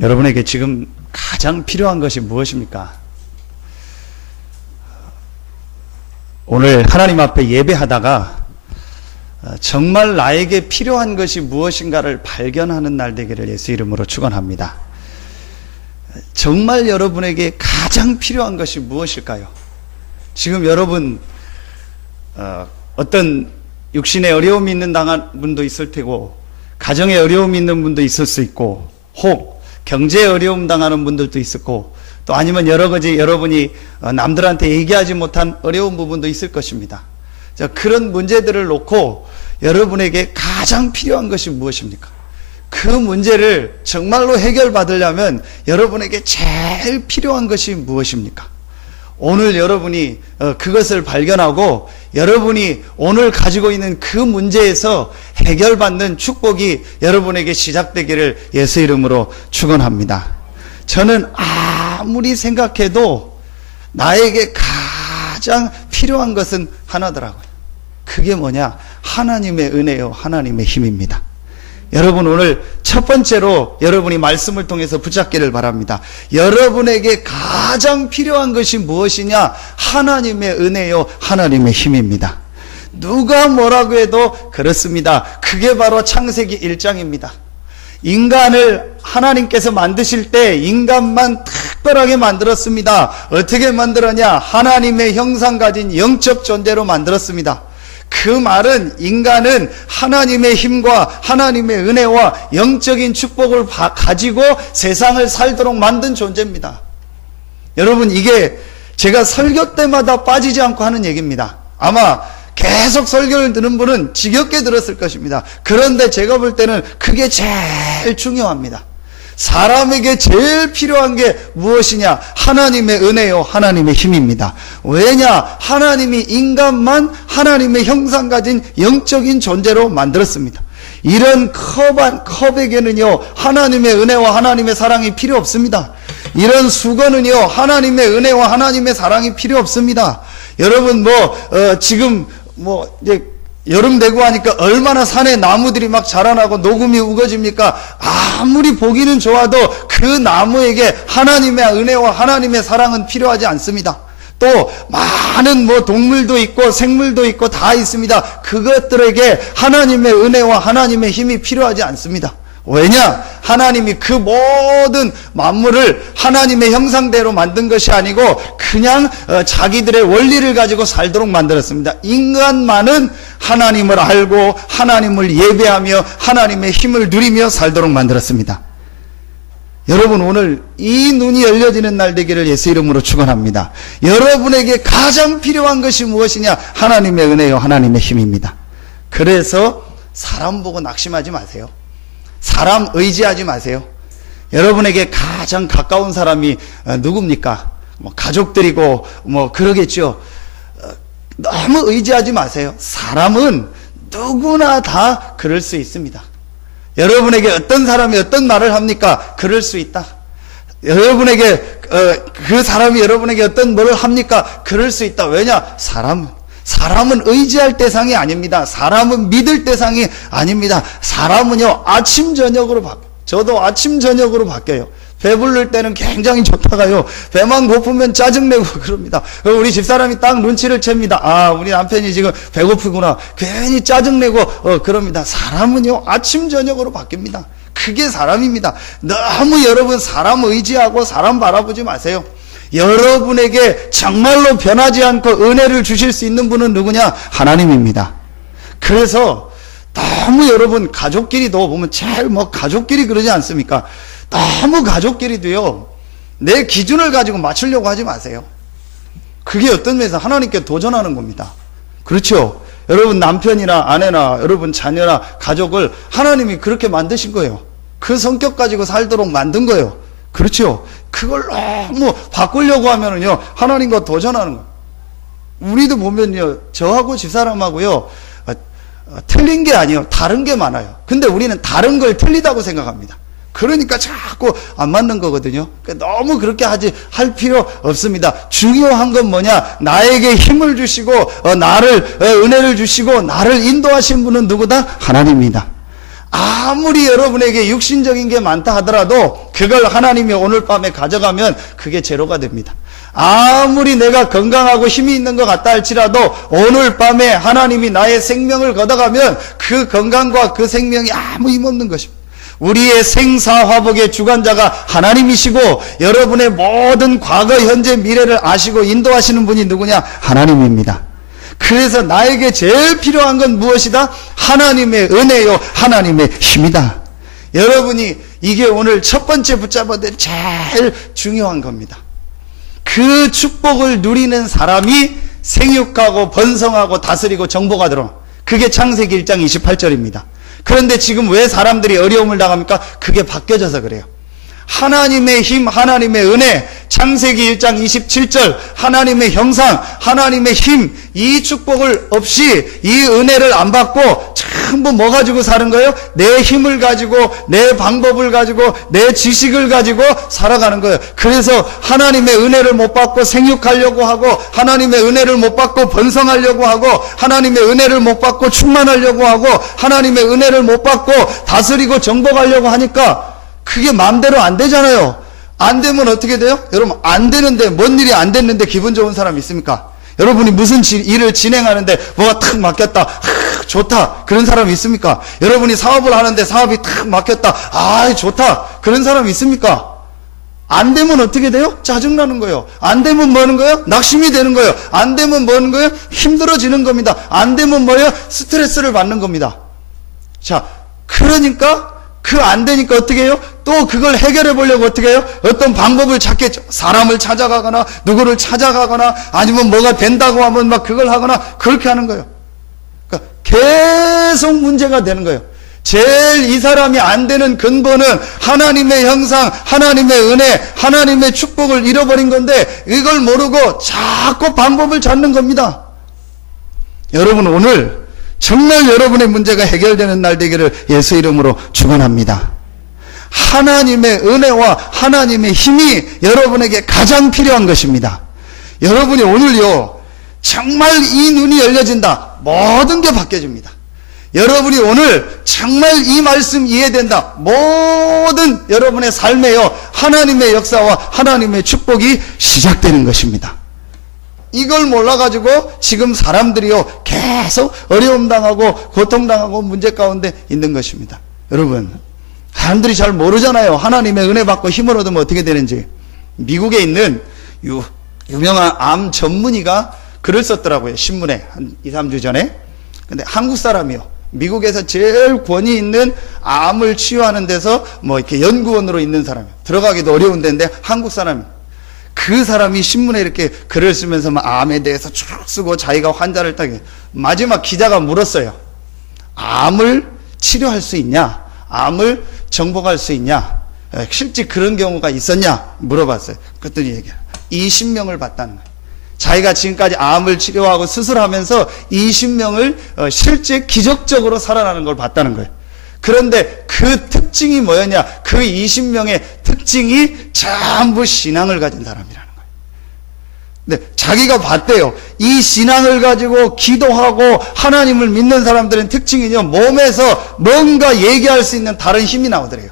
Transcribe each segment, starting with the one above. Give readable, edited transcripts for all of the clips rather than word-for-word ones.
여러분에게 지금 가장 필요한 것이 무엇입니까? 오늘 하나님 앞에 예배하다가 정말 나에게 필요한 것이 무엇인가를 발견하는 날 되기를 예수 이름으로 축원합니다. 정말 여러분에게 가장 필요한 것이 무엇일까요? 지금 여러분 어떤 육신의 어려움이 있는 당한 분도 있을 테고, 가정에 어려움이 있는 분도 있을 수 있고, 혹 경제에 어려움 당하는 분들도 있었고, 또 아니면 여러 가지 여러분이 남들한테 얘기하지 못한 어려운 부분도 있을 것입니다. 자, 그런 문제들을 놓고 여러분에게 가장 필요한 것이 무엇입니까? 그 문제를 정말로 해결받으려면 여러분에게 제일 필요한 것이 무엇입니까? 오늘 여러분이 그것을 발견하고 여러분이 오늘 가지고 있는 그 문제에서 해결받는 축복이 여러분에게 시작되기를 예수 이름으로 축원합니다. 저는 아무리 생각해도 나에게 가장 필요한 것은 하나더라고요. 그게 뭐냐? 하나님의 은혜요, 하나님의 힘입니다. 여러분, 오늘 첫 번째로 여러분이 말씀을 통해서 붙잡기를 바랍니다. 여러분에게 가장 필요한 것이 무엇이냐? 하나님의 은혜요, 하나님의 힘입니다. 누가 뭐라고 해도 그렇습니다. 그게 바로 창세기 1장입니다. 인간을 하나님께서 만드실 때 인간만 특별하게 만들었습니다. 어떻게 만들었냐? 하나님의 형상 가진 영적 존재로 만들었습니다. 그 말은 인간은 하나님의 힘과 하나님의 은혜와 영적인 축복을 가지고 세상을 살도록 만든 존재입니다. 여러분, 이게 제가 설교 때마다 빠지지 않고 하는 얘기입니다. 아마 계속 설교를 듣는 분은 지겹게 들었을 것입니다. 그런데 제가 볼 때는 그게 제일 중요합니다. 사람에게 제일 필요한 게 무엇이냐? 하나님의 은혜요, 하나님의 힘입니다. 왜냐? 하나님이 인간만 하나님의 형상 가진 영적인 존재로 만들었습니다. 이런 컵에게는요, 하나님의 은혜와 하나님의 사랑이 필요 없습니다. 이런 수건은요, 하나님의 은혜와 하나님의 사랑이 필요 없습니다. 여러분, 지금 이제 여름 되고 하니까 얼마나 산에 나무들이 막 자라나고 녹음이 우거집니까? 아무리 보기는 좋아도 그 나무에게 하나님의 은혜와 하나님의 사랑은 필요하지 않습니다. 또 많은 동물도 있고 생물도 있고 다 있습니다. 그것들에게 하나님의 은혜와 하나님의 힘이 필요하지 않습니다. 왜냐? 하나님이 그 모든 만물을 하나님의 형상대로 만든 것이 아니고 그냥 자기들의 원리를 가지고 살도록 만들었습니다. 인간만은 하나님을 알고 하나님을 예배하며 하나님의 힘을 누리며 살도록 만들었습니다. 여러분, 오늘 이 눈이 열려지는 날 되기를 예수 이름으로 축원합니다. 여러분에게 가장 필요한 것이 무엇이냐? 하나님의 은혜요, 하나님의 힘입니다. 그래서 사람 보고 낙심하지 마세요. 사람 의지하지 마세요. 여러분에게 가장 가까운 사람이 누굽니까? 가족들이고 그러겠죠. 너무 의지하지 마세요. 사람은 누구나 다 그럴 수 있습니다. 여러분에게 어떤 사람이 어떤 말을 합니까? 그럴 수 있다. 여러분에게 그 사람이 여러분에게 어떤 뭐를 합니까? 그럴 수 있다. 왜냐? 사람은 의지할 대상이 아닙니다. 사람은 믿을 대상이 아닙니다. 사람은요, 아침 저녁으로 바뀌어요. 저도 아침 저녁으로 바뀌어요. 배부를 때는 굉장히 좋다가요, 배만 고프면 짜증내고 그럽니다. 우리 집사람이 딱 눈치를 챕니다. 우리 남편이 지금 배고프구나. 괜히 짜증내고 그럽니다. 사람은요, 아침 저녁으로 바뀝니다. 그게 사람입니다. 너무 여러분 사람 의지하고 사람 바라보지 마세요. 여러분에게 정말로 변하지 않고 은혜를 주실 수 있는 분은 누구냐? 하나님입니다. 그래서 너무 여러분 가족끼리도 보면 제일 가족끼리 그러지 않습니까? 너무 가족끼리도요, 내 기준을 가지고 맞추려고 하지 마세요. 그게 어떤 면에서 하나님께 도전하는 겁니다. 그렇죠? 여러분 남편이나 아내나 여러분 자녀나 가족을 하나님이 그렇게 만드신 거예요. 그 성격 가지고 살도록 만든 거예요. 그렇죠? 그걸 너무 바꾸려고 하면은요, 하나님과 도전하는 거예요. 우리도 보면요, 저하고 집사람하고요, 틀린 게 아니에요. 다른 게 많아요. 근데 우리는 다른 걸 틀리다고 생각합니다. 그러니까 자꾸 안 맞는 거거든요. 너무 그렇게 할 필요 없습니다. 중요한 건 뭐냐? 나에게 힘을 주시고, 나를, 은혜를 주시고, 나를 인도하신 분은 누구다? 하나님입니다. 아무리 여러분에게 육신적인 게 많다 하더라도 그걸 하나님이 오늘 밤에 가져가면 그게 제로가 됩니다. 아무리 내가 건강하고 힘이 있는 것 같다 할지라도 오늘 밤에 하나님이 나의 생명을 걷어가면 그 건강과 그 생명이 아무 힘없는 것입니다. 우리의 생사화복의 주관자가 하나님이시고 여러분의 모든 과거, 현재, 미래를 아시고 인도하시는 분이 누구냐? 하나님입니다. 그래서 나에게 제일 필요한 건 무엇이다? 하나님의 은혜요, 하나님의 힘이다. 여러분이 이게 오늘 첫 번째 붙잡아야 될 제일 중요한 겁니다. 그 축복을 누리는 사람이 생육하고 번성하고 다스리고 정복하 들어. 그게 창세기 1장 28절입니다. 그런데 지금 왜 사람들이 어려움을 당합니까? 그게 바뀌어져서 그래요. 하나님의 힘, 하나님의 은혜, 창세기 1장 27절, 하나님의 형상, 하나님의 힘, 이 축복을 없이 이 은혜를 안 받고 전부 뭐 가지고 사는 거예요? 내 힘을 가지고, 내 방법을 가지고, 내 지식을 가지고 살아가는 거예요. 그래서 하나님의 은혜를 못 받고 생육하려고 하고, 하나님의 은혜를 못 받고 번성하려고 하고, 하나님의 은혜를 못 받고 충만하려고 하고, 하나님의 은혜를 못 받고 다스리고 정복하려고 하니까 그게 마음대로 안 되잖아요. 안 되면 어떻게 돼요? 여러분, 안 되는데, 뭔 일이 안 됐는데 기분 좋은 사람 있습니까? 여러분이 무슨 일을 진행하는데 뭐가 탁 막혔다. 좋다. 그런 사람 있습니까? 여러분이 사업을 하는데 사업이 탁 막혔다. 아, 좋다. 그런 사람 있습니까? 안 되면 어떻게 돼요? 짜증나는 거예요. 안 되면 뭐 하는 거예요? 낙심이 되는 거예요. 안 되면 뭐 하는 거예요? 힘들어지는 겁니다. 안 되면 뭐예요? 스트레스를 받는 겁니다. 자, 그러니까 그 안 되니까 어떻게 해요? 또 그걸 해결해 보려고 어떻게 해요? 어떤 방법을 찾겠죠. 사람을 찾아가거나 누구를 찾아가거나 아니면 뭐가 된다고 하면 막 그걸 하거나 그렇게 하는 거예요. 그러니까 계속 문제가 되는 거예요. 제일 이 사람이 안 되는 근본은 하나님의 형상, 하나님의 은혜, 하나님의 축복을 잃어버린 건데 이걸 모르고 자꾸 방법을 찾는 겁니다. 여러분, 오늘 정말 여러분의 문제가 해결되는 날 되기를 예수 이름으로 축원합니다. 하나님의 은혜와 하나님의 힘이 여러분에게 가장 필요한 것입니다. 여러분이 오늘요, 정말 이 눈이 열려진다. 모든 게 바뀌어집니다. 여러분이 오늘 정말 이 말씀 이해된다. 모든 여러분의 삶에요, 하나님의 역사와 하나님의 축복이 시작되는 것입니다. 이걸 몰라가지고 지금 사람들이요 계속 어려움 당하고 고통 당하고 문제 가운데 있는 것입니다. 여러분, 사람들이 잘 모르잖아요. 하나님의 은혜 받고 힘을 얻으면 어떻게 되는지. 미국에 있는 유명한 암 전문의가 글을 썼더라고요. 신문에 한 2, 3주 전에. 근데 한국 사람이요, 미국에서 제일 권위 있는 암을 치유하는 데서 뭐 이렇게 연구원으로 있는 사람이에요. 들어가기도 어려운 데인데 한국 사람이에요. 그 사람이 신문에 이렇게 글을 쓰면서 막 암에 대해서 쭉 쓰고 자기가 환자를 딱 마지막 기자가 물었어요. 암을 치료할 수 있냐? 암을 정복할 수 있냐? 실제 그런 경우가 있었냐? 물어봤어요. 그랬더니 얘기해요. 20명을 봤다는 거예요. 자기가 지금까지 암을 치료하고 수술하면서 20명을 실제 기적적으로 살아나는 걸 봤다는 거예요. 그런데 그 특징이 뭐였냐? 그 20명의 특징이 전부 신앙을 가진 사람이라는 거예요. 근데 자기가 봤대요. 이 신앙을 가지고 기도하고 하나님을 믿는 사람들은 특징이요, 몸에서 뭔가 얘기할 수 있는 다른 힘이 나오더래요.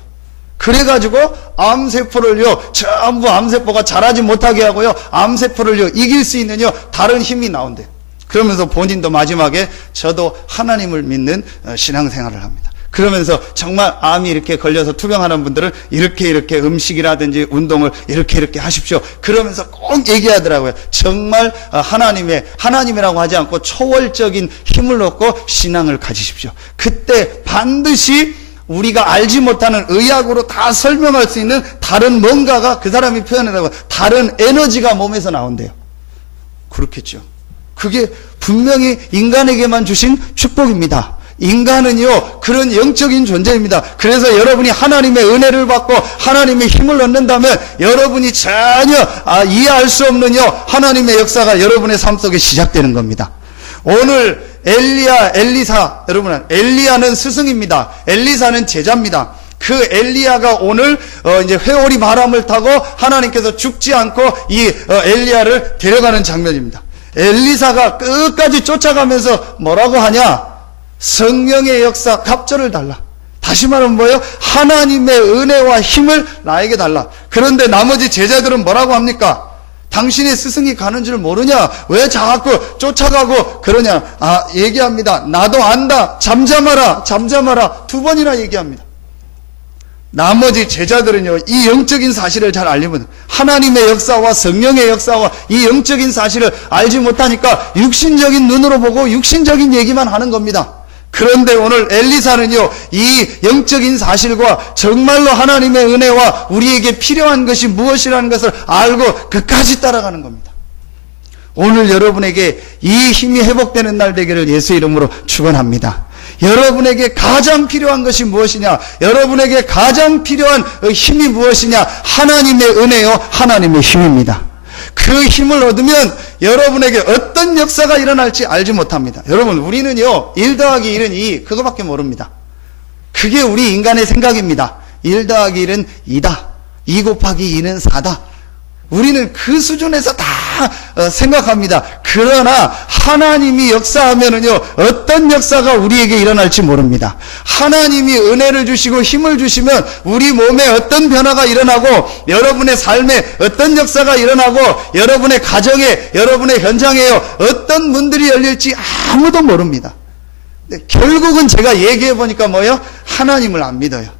그래가지고 암세포를요, 전부 암세포가 자라지 못하게 하고요, 암세포를요 이길 수 있는요 다른 힘이 나온대요. 그러면서 본인도 마지막에 저도 하나님을 믿는 신앙생활을 합니다. 그러면서 정말 암이 이렇게 걸려서 투병하는 분들은 이렇게 음식이라든지 운동을 이렇게 하십시오. 그러면서 꼭 얘기하더라고요. 정말 하나님이라고 하지 않고 초월적인 힘을 얻고 신앙을 가지십시오. 그때 반드시 우리가 알지 못하는 의학으로 다 설명할 수 있는 다른 뭔가가 그 사람이 표현하고 다른 에너지가 몸에서 나온대요. 그렇겠죠. 그게 분명히 인간에게만 주신 축복입니다. 인간은요 그런 영적인 존재입니다. 그래서 여러분이 하나님의 은혜를 받고 하나님의 힘을 얻는다면 여러분이 전혀 이해할 수 없는요 하나님의 역사가 여러분의 삶 속에 시작되는 겁니다. 오늘 엘리사, 여러분, 엘리야는 스승입니다. 엘리사는 제자입니다. 그 엘리야가 오늘 이제 회오리 바람을 타고 하나님께서 죽지 않고 이 엘리야를 데려가는 장면입니다. 엘리사가 끝까지 쫓아가면서 뭐라고 하냐? 성령의 역사 갑절을 달라. 다시 말하면 뭐예요? 하나님의 은혜와 힘을 나에게 달라. 그런데 나머지 제자들은 뭐라고 합니까? 당신의 스승이 가는 줄 모르냐? 왜 자꾸 쫓아가고 그러냐? 얘기합니다. 나도 안다. 잠잠하라. 잠잠하라. 2번이나 얘기합니다. 나머지 제자들은요, 이 영적인 사실을 잘 알려면, 하나님의 역사와 성령의 역사와 이 영적인 사실을 알지 못하니까 육신적인 눈으로 보고 육신적인 얘기만 하는 겁니다. 그런데 오늘 엘리사는요, 이 영적인 사실과 정말로 하나님의 은혜와 우리에게 필요한 것이 무엇이라는 것을 알고 끝까지 따라가는 겁니다. 오늘 여러분에게 이 힘이 회복되는 날 되기를 예수 이름으로 축원합니다. 여러분에게 가장 필요한 것이 무엇이냐? 여러분에게 가장 필요한 힘이 무엇이냐? 하나님의 은혜요, 하나님의 힘입니다. 그 힘을 얻으면 여러분에게 어떤 역사가 일어날지 알지 못합니다. 여러분, 우리는요, 1 더하기 1은 2, 그거밖에 모릅니다. 그게 우리 인간의 생각입니다. 1 더하기 1은 2다. 2 곱하기 2는 4다. 우리는 그 수준에서 다 생각합니다. 그러나 하나님이 역사하면은요, 어떤 역사가 우리에게 일어날지 모릅니다. 하나님이 은혜를 주시고 힘을 주시면 우리 몸에 어떤 변화가 일어나고 여러분의 삶에 어떤 역사가 일어나고 여러분의 가정에, 여러분의 현장에요, 어떤 문들이 열릴지 아무도 모릅니다. 결국은 제가 얘기해 보니까 뭐예요? 하나님을 안 믿어요.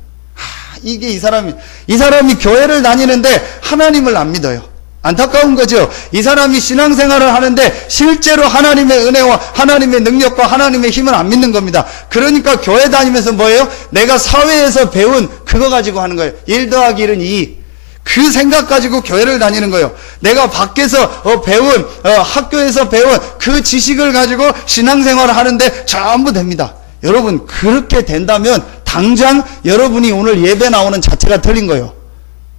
이게 이 사람이 교회를 다니는데 하나님을 안 믿어요. 안타까운 거죠. 이 사람이 신앙생활을 하는데 실제로 하나님의 은혜와 하나님의 능력과 하나님의 힘을 안 믿는 겁니다. 그러니까 교회 다니면서 뭐예요? 내가 사회에서 배운 그거 가지고 하는 거예요. 1 더하기 1은 2. 그 생각 가지고 교회를 다니는 거예요. 내가 밖에서 배운, 학교에서 배운 그 지식을 가지고 신앙생활을 하는데 전부 됩니다. 여러분, 그렇게 된다면 당장 여러분이 오늘 예배 나오는 자체가 틀린 거예요.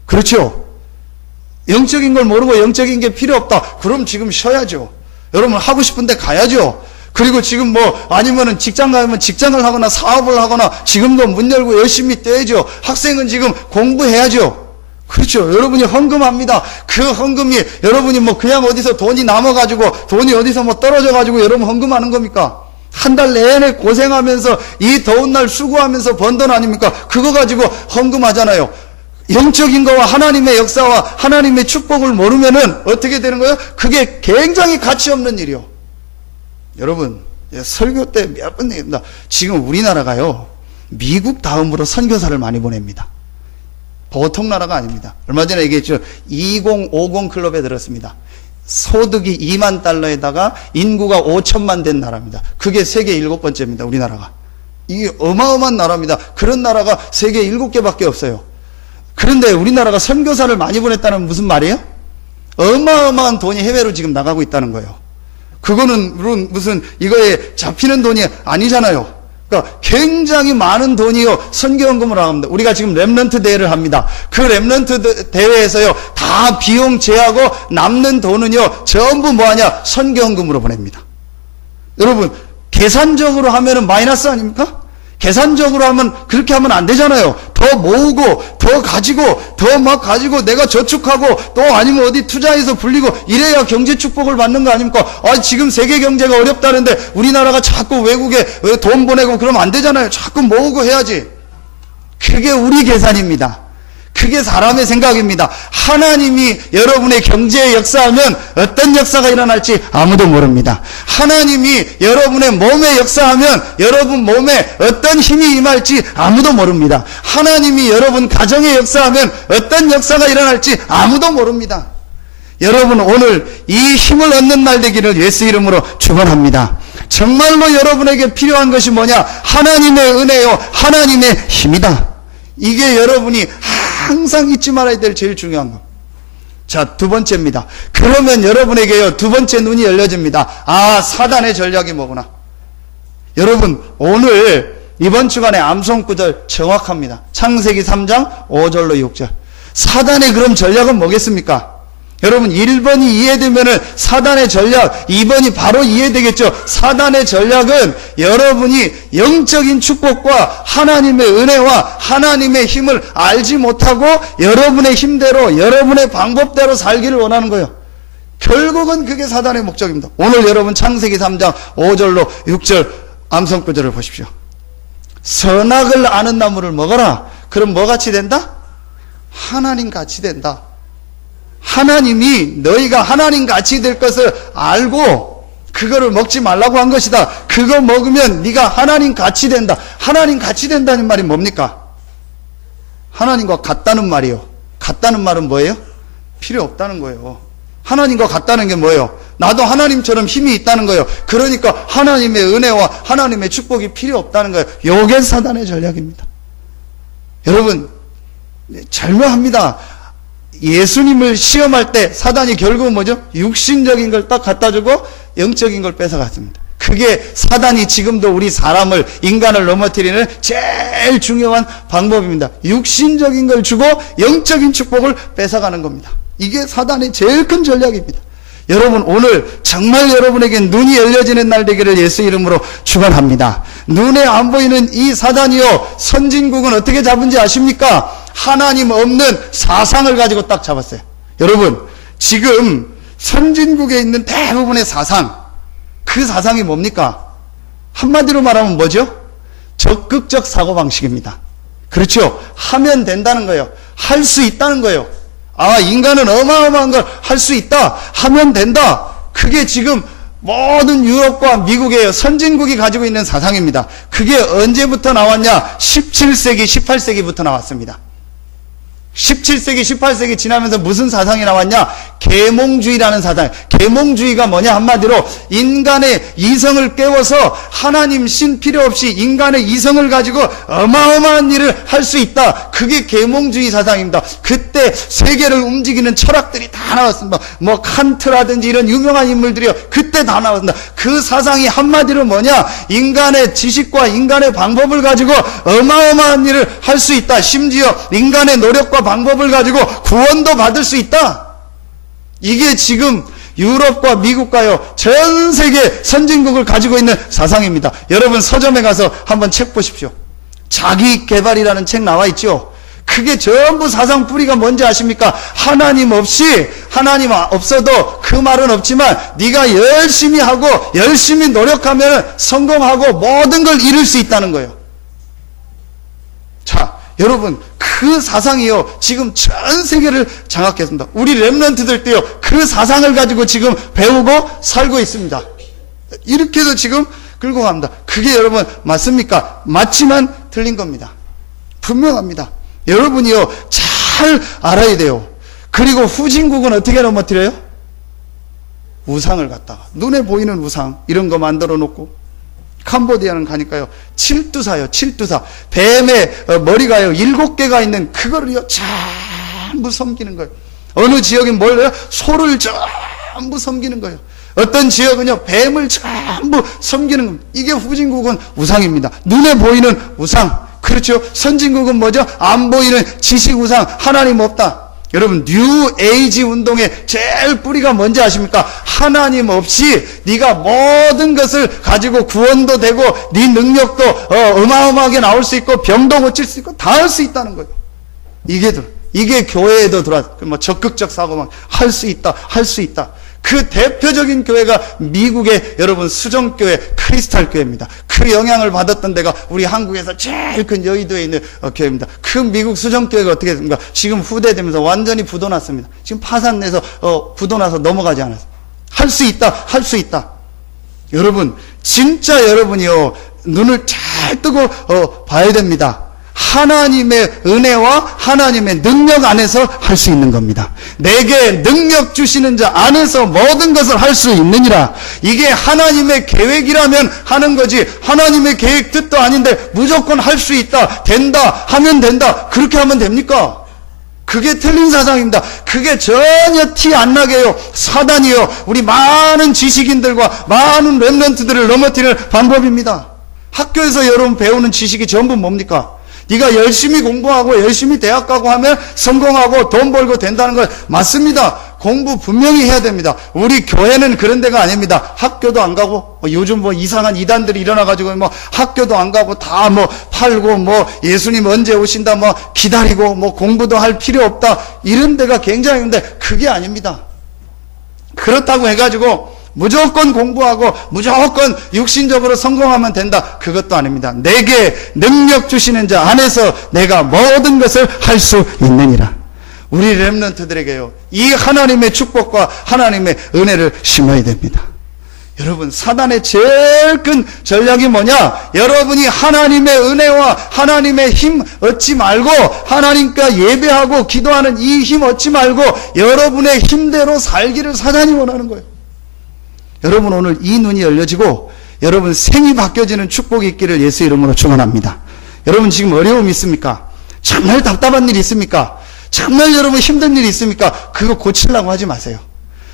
그렇죠? 영적인 걸 모르고 영적인 게 필요 없다. 그럼 지금 쉬어야죠. 여러분, 하고 싶은데 가야죠. 그리고 지금 아니면은 직장 가면 직장을 하거나 사업을 하거나 지금도 문 열고 열심히 떼야죠. 학생은 지금 공부해야죠. 그렇죠. 여러분이 헌금합니다. 그 헌금이 여러분이 그냥 어디서 돈이 남아가지고 돈이 어디서 떨어져가지고 여러분 헌금하는 겁니까? 한 달 내내 고생하면서 이 더운 날 수고하면서 번 돈 아닙니까? 그거 가지고 헌금하잖아요. 영적인 거와 하나님의 역사와 하나님의 축복을 모르면은 어떻게 되는 거예요? 그게 굉장히 가치 없는 일이요. 여러분, 설교 때 몇 번 얘기합니다. 지금 우리나라가요, 미국 다음으로 선교사를 많이 보냅니다. 보통 나라가 아닙니다. 얼마 전에 얘기했죠. 2050 클럽에 들었습니다. 소득이 2만 달러에다가 인구가 5천만 된 나라입니다. 그게 세계 7번째입니다. 우리나라가. 이게 어마어마한 나라입니다. 그런 나라가 세계 7개밖에 없어요. 그런데 우리나라가 선교사를 많이 보냈다는 무슨 말이에요? 어마어마한 돈이 해외로 지금 나가고 있다는 거예요. 그거는 무슨 이거에 잡히는 돈이 아니잖아요. 그러니까 굉장히 많은 돈이요, 선교헌금을 합니다. 우리가 지금 렘넌트 대회를 합니다. 그 렘넌트 대회에서요, 다 비용 제하고 남는 돈은요, 전부 뭐하냐? 선교헌금으로 보냅니다. 여러분, 계산적으로 하면은 마이너스 아닙니까? 계산적으로 하면 그렇게 하면 안 되잖아요. 더 모으고 더 가지고 더 막 가지고 내가 저축하고 또 아니면 어디 투자해서 불리고 이래야 경제 축복을 받는 거 아닙니까? 지금 세계 경제가 어렵다는데 우리나라가 자꾸 외국에 돈 보내고 그러면 안 되잖아요. 자꾸 모으고 해야지. 그게 우리 계산입니다. 그게 사람의 생각입니다. 하나님이 여러분의 경제에 역사하면 어떤 역사가 일어날지 아무도 모릅니다. 하나님이 여러분의 몸에 역사하면 여러분 몸에 어떤 힘이 임할지 아무도 모릅니다. 하나님이 여러분 가정에 역사하면 어떤 역사가 일어날지 아무도 모릅니다. 여러분, 오늘 이 힘을 얻는 날 되기를 예수 이름으로 축원합니다. 정말로 여러분에게 필요한 것이 뭐냐? 하나님의 은혜요, 하나님의 힘이다. 이게 여러분이 항상 잊지 말아야 될 제일 중요한 것. 자, 2번째입니다. 그러면 여러분에게요, 2번째 눈이 열려집니다. 사단의 전략이 뭐구나. 여러분, 오늘 이번 주간에 암송 구절 정확합니다. 창세기 3장 5절로 6절. 사단의 그럼 전략은 뭐겠습니까? 여러분, 1번이 이해되면은 사단의 전략, 2번이 바로 이해되겠죠. 사단의 전략은 여러분이 영적인 축복과 하나님의 은혜와 하나님의 힘을 알지 못하고 여러분의 힘대로, 여러분의 방법대로 살기를 원하는 거예요. 결국은 그게 사단의 목적입니다. 오늘 여러분 창세기 3장 5절로 6절 암송구절을 보십시오. 선악을 아는 나무를 먹어라. 그럼 뭐 같이 된다? 하나님 같이 된다. 하나님이 너희가 하나님 같이 될 것을 알고 그거를 먹지 말라고 한 것이다. 그거 먹으면 네가 하나님 같이 된다. 하나님 같이 된다는 말이 뭡니까? 하나님과 같다는 말이요. 같다는 말은 뭐예요? 필요 없다는 거예요. 하나님과 같다는 게 뭐예요? 나도 하나님처럼 힘이 있다는 거예요. 그러니까 하나님의 은혜와 하나님의 축복이 필요 없다는 거예요. 이게 사단의 전략입니다. 여러분, 절묘합니다. 예수님을 시험할 때 사단이 결국은 뭐죠? 육신적인 걸 딱 갖다 주고 영적인 걸 뺏어갔습니다. 그게 사단이 지금도 우리 사람을, 인간을 넘어뜨리는 제일 중요한 방법입니다. 육신적인 걸 주고 영적인 축복을 뺏어가는 겁니다. 이게 사단의 제일 큰 전략입니다. 여러분, 오늘 정말 여러분에게 눈이 열려지는 날 되기를 예수 이름으로 축원합니다. 눈에 안 보이는 이 사단이요, 선진국은 어떻게 잡은지 아십니까? 하나님 없는 사상을 가지고 딱 잡았어요. 여러분, 지금 선진국에 있는 대부분의 사상, 그 사상이 뭡니까? 한마디로 말하면 뭐죠? 적극적 사고방식입니다. 그렇죠? 하면 된다는 거예요. 할 수 있다는 거예요. 아, 인간은 어마어마한 걸 할 수 있다. 하면 된다. 그게 지금 모든 유럽과 미국의 선진국이 가지고 있는 사상입니다. 그게 언제부터 나왔냐? 17세기, 18세기부터 나왔습니다. 17세기, 18세기 지나면서 무슨 사상이 나왔냐? 계몽주의라는 사상. 계몽주의가 뭐냐? 한마디로 인간의 이성을 깨워서 하나님 신 필요 없이 인간의 이성을 가지고 어마어마한 일을 할 수 있다. 그게 계몽주의 사상입니다. 그때 세계를 움직이는 철학들이 다 나왔습니다. 뭐 칸트라든지 이런 유명한 인물들이요, 그때 다 나왔습니다. 그 사상이 한마디로 뭐냐? 인간의 지식과 인간의 방법을 가지고 어마어마한 일을 할 수 있다. 심지어 인간의 노력과 방법을 가지고 구원도 받을 수 있다. 이게 지금 유럽과 미국과요, 전 세계 선진국을 가지고 있는 사상입니다. 여러분, 서점에 가서 한번 책 보십시오. 자기 개발이라는 책 나와 있죠. 그게 전부 사상 뿌리가 뭔지 아십니까? 하나님 없이, 하나님 없어도 그 말은 없지만 네가 열심히 하고 열심히 노력하면 성공하고 모든 걸 이룰 수 있다는 거예요. 자, 여러분, 그 사상이요, 지금 전 세계를 장악했습니다. 우리 렘넌트들도요, 그 사상을 가지고 지금 배우고 살고 있습니다. 이렇게 해서 지금 끌고 갑니다. 그게 여러분 맞습니까? 맞지만 틀린 겁니다. 분명합니다. 여러분이요, 잘 알아야 돼요. 그리고 후진국은 어떻게 넘어뜨려요? 우상을 갖다가, 눈에 보이는 우상 이런 거 만들어 놓고, 캄보디아는 가니까요, 칠두사요, 칠두사. 뱀의 머리가요, 7개가 있는 그거를요, 전부 섬기는 거예요. 어느 지역은 뭘 해요? 소를 전부 섬기는 거예요. 어떤 지역은요, 뱀을 전부 섬기는 겁니다. 이게 후진국은 우상입니다. 눈에 보이는 우상. 그렇죠? 선진국은 뭐죠? 안 보이는 지식 우상. 하나님 없다. 여러분, 뉴 에이지 운동의 제일 뿌리가 뭔지 아십니까? 하나님 없이 네가 모든 것을 가지고 구원도 되고 네 능력도 어마어마하게 나올 수 있고 병도 고칠 수 있고 다 할 수 있다는 거예요. 이게 교회에도 들어왔어요. 뭐 적극적 사고만 할 수 있다, 할 수 있다. 그 대표적인 교회가 미국의 여러분 수정교회, 크리스탈교회입니다. 그 영향을 받았던 데가 우리 한국에서 제일 큰 여의도에 있는 교회입니다. 그 미국 수정교회가 어떻게 됐습니까? 지금 후대되면서 완전히 부도났습니다. 지금 파산내서 부도나서 넘어가지 않았어요. 할 수 있다, 할 수 있다. 여러분, 진짜 여러분이요, 눈을 잘 뜨고 봐야 됩니다. 하나님의 은혜와 하나님의 능력 안에서 할 수 있는 겁니다. 내게 능력 주시는 자 안에서 모든 것을 할 수 있느니라. 이게 하나님의 계획이라면 하는 거지, 하나님의 계획 뜻도 아닌데 무조건 할 수 있다, 된다, 하면 된다, 그렇게 하면 됩니까? 그게 틀린 사상입니다. 그게 전혀 티 안 나게요, 사단이요, 우리 많은 지식인들과 많은 렘넌트들을 넘어뜨리는 방법입니다. 학교에서 여러분 배우는 지식이 전부 뭡니까? 네가 열심히 공부하고 열심히 대학 가고 하면 성공하고 돈 벌고 된다는 걸 맞습니다. 공부 분명히 해야 됩니다. 우리 교회는 그런 데가 아닙니다. 학교도 안 가고 요즘 뭐 이상한 이단들이 일어나가지고 뭐 학교도 안 가고 다 뭐 팔고 뭐 예수님 언제 오신다 뭐 기다리고 뭐 공부도 할 필요 없다, 이런 데가 굉장히 있는데 그게 아닙니다. 그렇다고 해가지고 무조건 공부하고 무조건 육신적으로 성공하면 된다. 그것도 아닙니다. 내게 능력 주시는 자 안에서 내가 모든 것을 할 수 있느니라. 우리 렘넌트들에게요, 이 하나님의 축복과 하나님의 은혜를 심어야 됩니다. 여러분, 사단의 제일 큰 전략이 뭐냐? 여러분이 하나님의 은혜와 하나님의 힘 얻지 말고, 하나님과 예배하고 기도하는 이 힘 얻지 말고 여러분의 힘대로 살기를 사단이 원하는 거예요. 여러분, 오늘 이 눈이 열려지고 여러분 생이 바뀌어지는 축복이 있기를 예수 이름으로 축원합니다. 여러분, 지금 어려움 있습니까? 정말 답답한 일 있습니까? 정말 여러분 힘든 일 있습니까? 그거 고치려고 하지 마세요.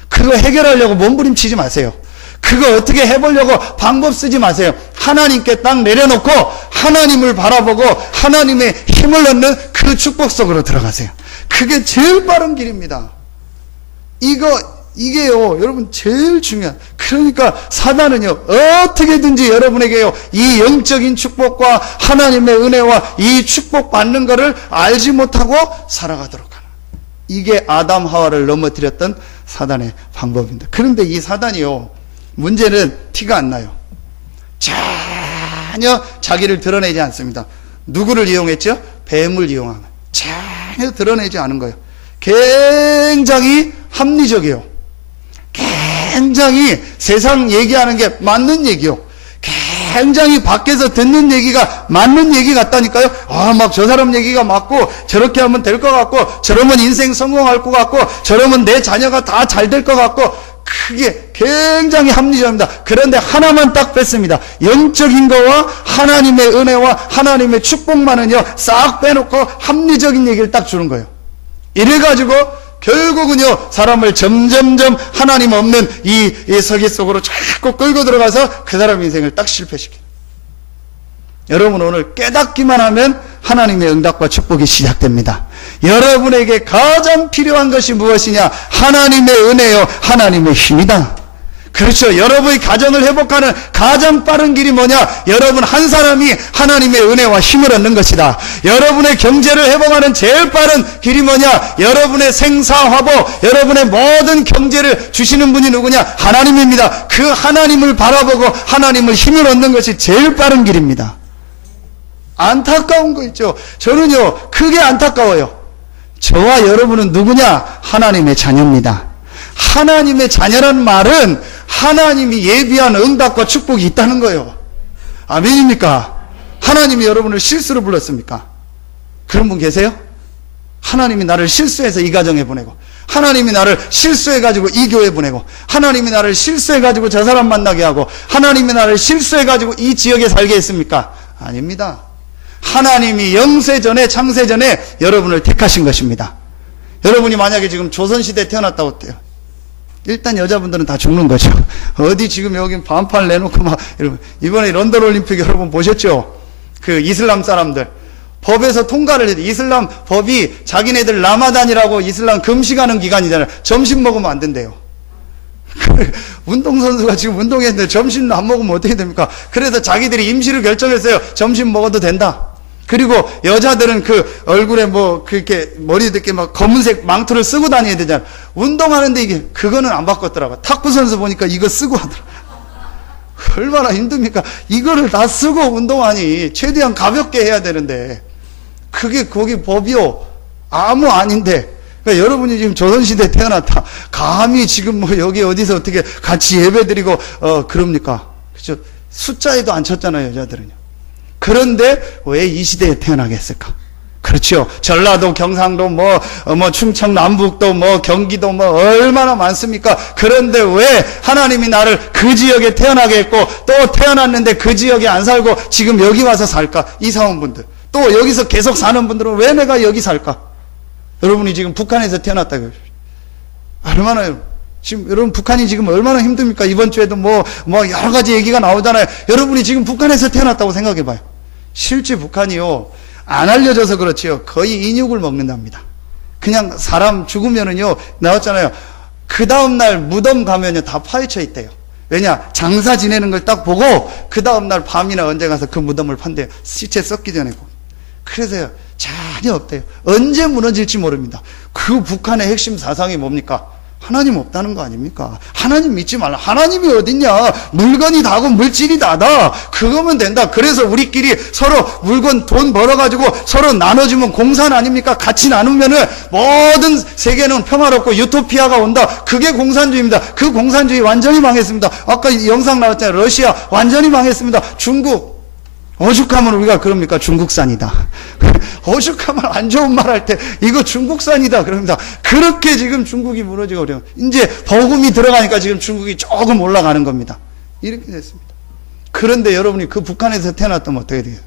그거 해결하려고 몸부림치지 마세요. 그거 어떻게 해보려고 방법 쓰지 마세요. 하나님께 딱 내려놓고 하나님을 바라보고 하나님의 힘을 얻는 그 축복 속으로 들어가세요. 그게 제일 빠른 길입니다. 이게요, 여러분 제일 중요한. 그러니까 사단은요, 어떻게든지 여러분에게요, 이 영적인 축복과 하나님의 은혜와 이 축복 받는 것을 알지 못하고 살아가도록 하는. 이게 아담 하와를 넘어뜨렸던 사단의 방법입니다. 그런데 이 사단이요, 문제는 티가 안 나요. 전혀 자기를 드러내지 않습니다. 누구를 이용했죠? 뱀을 이용한 거예요. 전혀 드러내지 않은 거예요. 굉장히 합리적이요. 굉장히 세상 얘기하는 게 맞는 얘기요. 굉장히 밖에서 듣는 얘기가 맞는 얘기 같다니까요. 막 저 사람 얘기가 맞고, 저렇게 하면 될 것 같고, 저러면 인생 성공할 것 같고, 저러면 내 자녀가 다 잘 될 것 같고, 그게 굉장히 합리적입니다. 그런데 하나만 딱 뺐습니다. 영적인 거와 하나님의 은혜와 하나님의 축복만은요, 싹 빼놓고 합리적인 얘기를 딱 주는 거예요. 이래가지고 결국은요, 사람을 점점점 하나님 없는 이 서기 속으로 자꾸 끌고 들어가서 그 사람 인생을 딱 실패시켜요. 여러분, 오늘 깨닫기만 하면 하나님의 응답과 축복이 시작됩니다. 여러분에게 가장 필요한 것이 무엇이냐? 하나님의 은혜요, 하나님의 힘이다. 그렇죠. 여러분의 가정을 회복하는 가장 빠른 길이 뭐냐? 여러분 한 사람이 하나님의 은혜와 힘을 얻는 것이다. 여러분의 경제를 회복하는 제일 빠른 길이 뭐냐? 여러분의 생사화복, 여러분의 모든 경제를 주시는 분이 누구냐? 하나님입니다. 그 하나님을 바라보고 하나님을 힘을 얻는 것이 제일 빠른 길입니다. 안타까운 거 있죠. 저는요, 그게 안타까워요. 저와 여러분은 누구냐? 하나님의 자녀입니다. 하나님의 자녀란 말은 하나님이 예비한 응답과 축복이 있다는 거예요. 아멘입니까? 하나님이 여러분을 실수로 불렀습니까? 그런 분 계세요? 하나님이 나를 실수해서 이 가정에 보내고, 하나님이 나를 실수해가지고 이 교회 보내고, 하나님이 나를 실수해가지고 저 사람 만나게 하고, 하나님이 나를 실수해가지고 이 지역에 살게 했습니까? 아닙니다. 하나님이 영세전에 창세전에 여러분을 택하신 것입니다. 여러분이 만약에 지금 조선시대에 태어났다고 어때요? 일단 여자분들은 다 죽는 거죠. 어디 지금 여기 반팔 내놓고 막, 여러분, 이번에 런던 올림픽 여러분 보셨죠? 그 이슬람 사람들. 법에서 통과를 해야 돼. 이슬람 법이 자기네들 라마단이라고 이슬람 금식하는 기간이잖아요. 점심 먹으면 안 된대요. 운동선수가 지금 운동했는데 점심 안 먹으면 어떻게 됩니까? 그래서 자기들이 임시로 결정했어요. 점심 먹어도 된다. 그리고 여자들은 그 얼굴에 뭐 그렇게 머리 이렇게 막 검은색 망토를 쓰고 다녀야 되잖아. 운동하는데 이게 그거는 안 바꿨더라고. 탁구 선수 보니까 이거 쓰고 하더라고. 얼마나 힘듭니까? 이거를 다 쓰고 운동하니 최대한 가볍게 해야 되는데 그게 거기 법이요 아무 아닌데. 그러니까 여러분이 지금 조선시대에 태어났다. 감히 지금 뭐 여기 어디서 어떻게 같이 예배드리고 그럽니까? 그죠? 숫자에도 안 쳤잖아요, 여자들은요. 그런데 왜 이 시대에 태어나게 했을까? 그렇죠. 전라도, 경상도, 충청, 남북도, 경기도, 얼마나 많습니까? 그런데 왜 하나님이 나를 그 지역에 태어나게 했고, 또 태어났는데 그 지역에 안 살고 지금 여기 와서 살까? 이사 온 분들. 또 여기서 계속 사는 분들은 왜 내가 여기 살까? 여러분이 지금 북한에서 태어났다고요. 얼마나, 지금 여러분 북한이 지금 얼마나 힘듭니까? 이번 주에도 여러 가지 얘기가 나오잖아요. 여러분이 지금 북한에서 태어났다고 생각해 봐요. 실제 북한이요, 안 알려져서 그렇지요. 거의 인육을 먹는답니다. 그냥 사람 죽으면은요, 나왔잖아요. 그 다음날 무덤 가면요, 다 파헤쳐 있대요. 왜냐? 장사 지내는 걸 딱 보고, 그 다음날 밤이나 언제 가서 그 무덤을 판대요. 시체 썩기 전에. 그래서요, 전혀 없대요. 언제 무너질지 모릅니다. 그 북한의 핵심 사상이 뭡니까? 하나님 없다는 거 아닙니까? 하나님 믿지 말라. 하나님이 어딨냐? 물건이 다고 물질이 다다. 그거면 된다. 그래서 우리끼리 서로 물건 돈 벌어가지고 서로 나눠주면 공산 아닙니까? 같이 나누면은 모든 세계는 평화롭고 유토피아가 온다. 그게 공산주의입니다. 그 공산주의 완전히 망했습니다. 아까 영상 나왔잖아요. 러시아 완전히 망했습니다. 중국. 오죽하면 우리가 그럽니까? 중국산이다. 오죽하면 안 좋은 말 할 때 이거 중국산이다 그럽니다. 그렇게 지금 중국이 무너지고 그래요. 이제 복음이 들어가니까 지금 중국이 조금 올라가는 겁니다. 이렇게 됐습니다. 그런데 여러분이 그 북한에서 태어났다면 어떻게 돼요?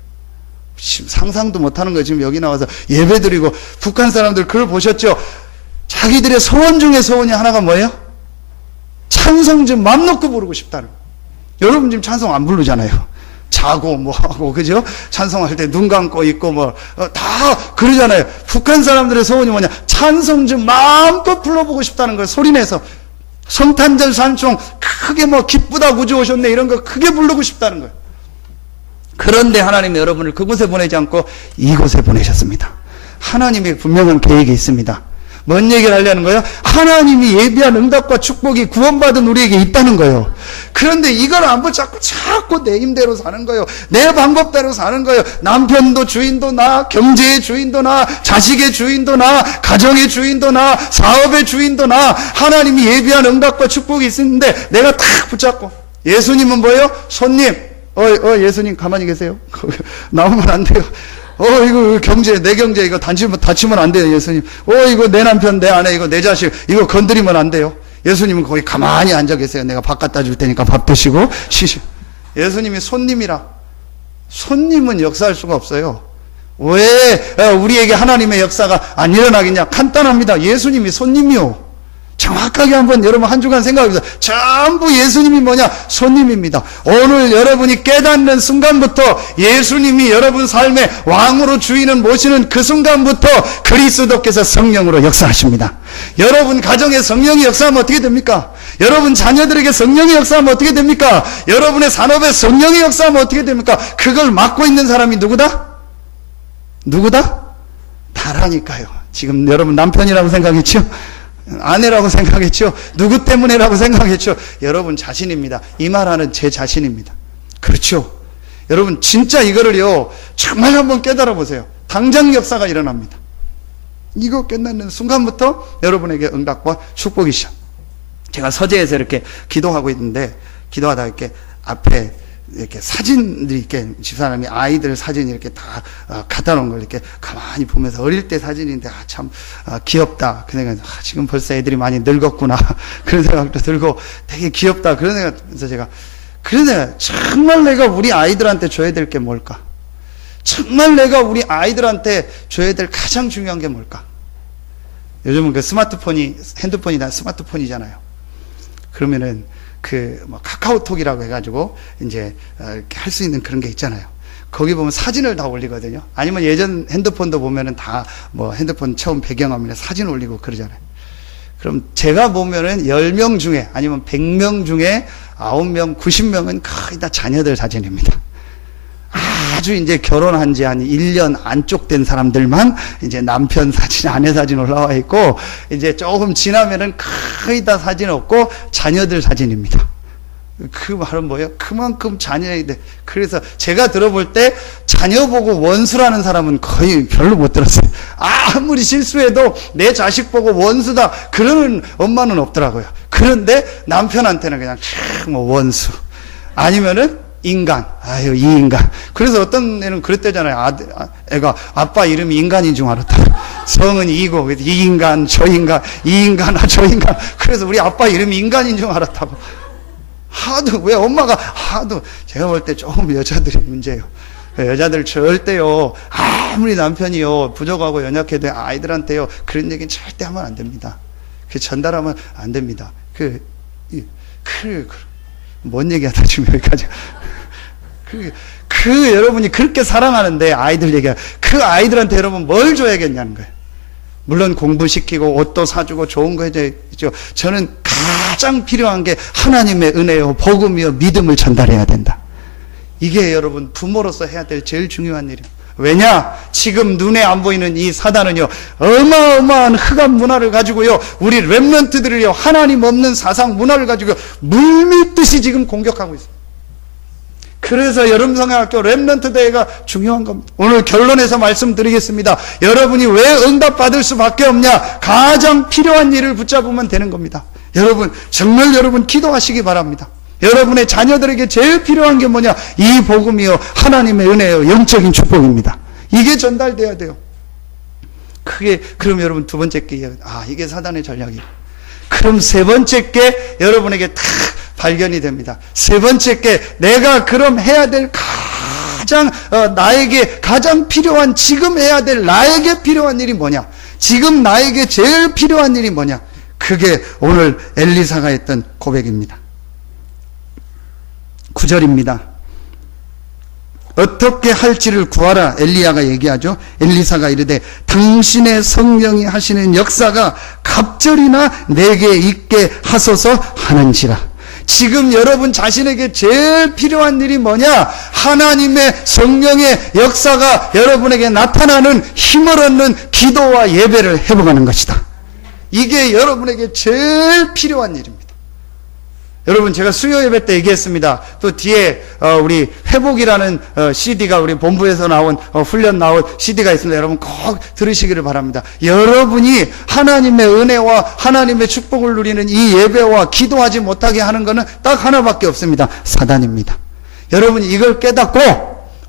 상상도 못하는 거예요. 지금 여기 나와서 예배드리고 북한 사람들 그걸 보셨죠? 자기들의 소원 중에 소원이 하나가 뭐예요? 찬송 좀 맘 놓고 부르고 싶다는 거예요. 여러분 지금 찬송 안 부르잖아요. 자고 뭐 하고 그죠? 찬송할 때 눈 감고 있고 뭐 다 그러잖아요. 북한 사람들의 소원이 뭐냐? 찬송 좀 마음껏 불러보고 싶다는 거예요. 소리내서 성탄절 산총 크게 뭐 기쁘다 구주 오셨네 이런 거 크게 부르고 싶다는 거예요. 그런데 하나님이 여러분을 그곳에 보내지 않고 이곳에 보내셨습니다. 하나님의 분명한 계획이 있습니다. 뭔 얘기를 하려는 거예요? 하나님이 예비한 응답과 축복이 구원받은 우리에게 있다는 거예요. 그런데 이걸 안 붙잡고 자꾸 내 힘대로 사는 거예요. 내 방법대로 사는 거예요. 남편도 주인도 나, 경제의 주인도 나, 자식의 주인도 나, 가정의 주인도 나, 사업의 주인도 나. 하나님이 예비한 응답과 축복이 있는데 내가 탁 붙잡고. 예수님은 뭐예요? 손님. 예수님 가만히 계세요. 나오면 안 돼요. 이거 경제, 내 경제 이거 다치면 안 돼요, 예수님. 이거 내 남편, 내 아내, 이거 내 자식, 이거 건드리면 안 돼요. 예수님은 거기 가만히 앉아 계세요. 내가 밥 갖다 줄 테니까 밥 드시고 쉬시. 예수님이 손님이라. 손님은 역사할 수가 없어요. 왜 우리에게 하나님의 역사가 안 일어나겠냐? 간단합니다. 예수님이 손님이요. 정확하게 한번 여러분 한 주간 생각해보세요. 전부 예수님이 뭐냐? 손님입니다. 오늘 여러분이 깨닫는 순간부터 예수님이 여러분 삶의 왕으로 주인을 모시는 그 순간부터 그리스도께서 성령으로 역사하십니다. 여러분 가정에 성령이 역사하면 어떻게 됩니까? 여러분 자녀들에게 성령이 역사하면 어떻게 됩니까? 여러분의 산업에 성령이 역사하면 어떻게 됩니까? 그걸 맡고 있는 사람이 누구다? 누구다? 다라니까요. 지금 여러분 남편이라고 생각했죠? 아내라고 생각했죠? 누구 때문에라고 생각했죠? 여러분 자신입니다. 이 말하는 제 자신입니다. 그렇죠? 여러분 진짜 이거를요 정말 한번 깨달아 보세요. 당장 역사가 일어납니다. 이거 깨닫는 순간부터 여러분에게 응답과 축복이 시작. 제가 서재에서 이렇게 기도하고 있는데 기도하다 이렇게 앞에 이렇게 사진들이 이렇게 집사람이 아이들 사진 이렇게 다 갖다 놓은 걸 이렇게 가만히 보면서 어릴 때 사진인데 참 귀엽다. 그 생각, 지금 벌써 애들이 많이 늙었구나. 그런 생각도 들고 되게 귀엽다. 그런 생각에서 제가 그런 생각, 정말 내가 우리 아이들한테 줘야 될 게 뭘까? 정말 내가 우리 아이들한테 줘야 될 가장 중요한 게 뭘까? 요즘은 그 핸드폰이 다 스마트폰이잖아요. 그러면은 뭐 카카오톡이라고 해가지고 이제 이렇게 할 수 있는 그런 게 있잖아요. 거기 보면 사진을 다 올리거든요. 아니면 예전 핸드폰도 보면은 다 뭐 핸드폰 처음 배경화면에 사진 올리고 그러잖아요. 그럼 제가 보면은 10명 중에 아니면 100명 중에 9명, 90명은 거의 다 자녀들 사진입니다. 아주 이제 결혼한 지 한 1년 안쪽 된 사람들만 이제 남편 사진, 아내 사진 올라와 있고, 이제 조금 지나면은 거의 다 사진 없고 자녀들 사진입니다. 그 말은 뭐예요? 그만큼 자녀에 대해. 그래서 제가 들어볼 때 자녀 보고 원수라는 사람은 거의 별로 못 들었어요. 아무리 실수해도 내 자식 보고 원수다 그러는 엄마는 없더라고요. 그런데 남편한테는 그냥 뭐 원수 아니면은 인간. 아유, 이 인간. 그래서 어떤 애는 그랬대잖아요. 애가 아빠 이름이 인간인 줄 알았다. 성은 이고, 이 인간, 저 인간, 이 인간, 저 인간. 그래서 우리 아빠 이름이 인간인 줄 알았다고. 왜 엄마가 제가 볼 때 조금 여자들이 문제예요. 여자들 절대요, 아무리 남편이요, 부족하고 연약해도 아이들한테요, 그런 얘기는 절대 하면 안 됩니다. 전달하면 안 됩니다. 뭔 얘기하다 지금 여기까지. 여러분이 그렇게 사랑하는데 아이들 그 아이들한테 여러분 뭘 줘야겠냐는 거예요. 물론 공부시키고 옷도 사주고 좋은 거 해줘야죠. 저는 가장 필요한 게 하나님의 은혜요, 복음이요, 믿음을 전달해야 된다. 이게 여러분 부모로서 해야 될 제일 중요한 일이에요. 왜냐? 지금 눈에 안 보이는 이 사단은요, 어마어마한 흑암 문화를 가지고요, 우리 렘넌트들을요, 하나님 없는 사상 문화를 가지고 물밀듯이 지금 공격하고 있습니다. 그래서 여름성형학교 렘넌트 대회가 중요한 겁니다. 오늘 결론에서 말씀드리겠습니다. 여러분이 왜 응답받을 수밖에 없냐? 가장 필요한 일을 붙잡으면 되는 겁니다. 여러분, 정말 여러분 기도하시기 바랍니다. 여러분의 자녀들에게 제일 필요한 게 뭐냐? 이 복음이요, 하나님의 은혜요, 영적인 축복입니다. 이게 전달돼야 돼요. 그럼 여러분 두 번째 게, 이게 사단의 전략이에요. 그럼 세 번째 게 여러분에게 다 발견이 됩니다. 세 번째 게, 내가 그럼 해야 될 나에게 가장 필요한, 지금 해야 될 나에게 필요한 일이 뭐냐? 지금 나에게 제일 필요한 일이 뭐냐? 그게 오늘 엘리사가 했던 고백입니다. 9절입니다. 어떻게 할지를 구하라. 엘리야가 얘기하죠. 엘리사가 이르되 당신의 성령이 하시는 역사가 갑절이나 내게 있게 하소서 하는지라. 지금 여러분 자신에게 제일 필요한 일이 뭐냐? 하나님의 성령의 역사가 여러분에게 나타나는 힘을 얻는 기도와 예배를 회복하는 것이다. 이게 여러분에게 제일 필요한 일입니다. 여러분, 제가 수요 예배 때 얘기했습니다. 또 뒤에 우리 회복이라는 CD가, 우리 본부에서 나온 훈련 나온 CD가 있습니다. 여러분 꼭 들으시기를 바랍니다. 여러분이 하나님의 은혜와 하나님의 축복을 누리는 이 예배와 기도하지 못하게 하는 것은 딱 하나밖에 없습니다. 사단입니다. 여러분이 이걸 깨닫고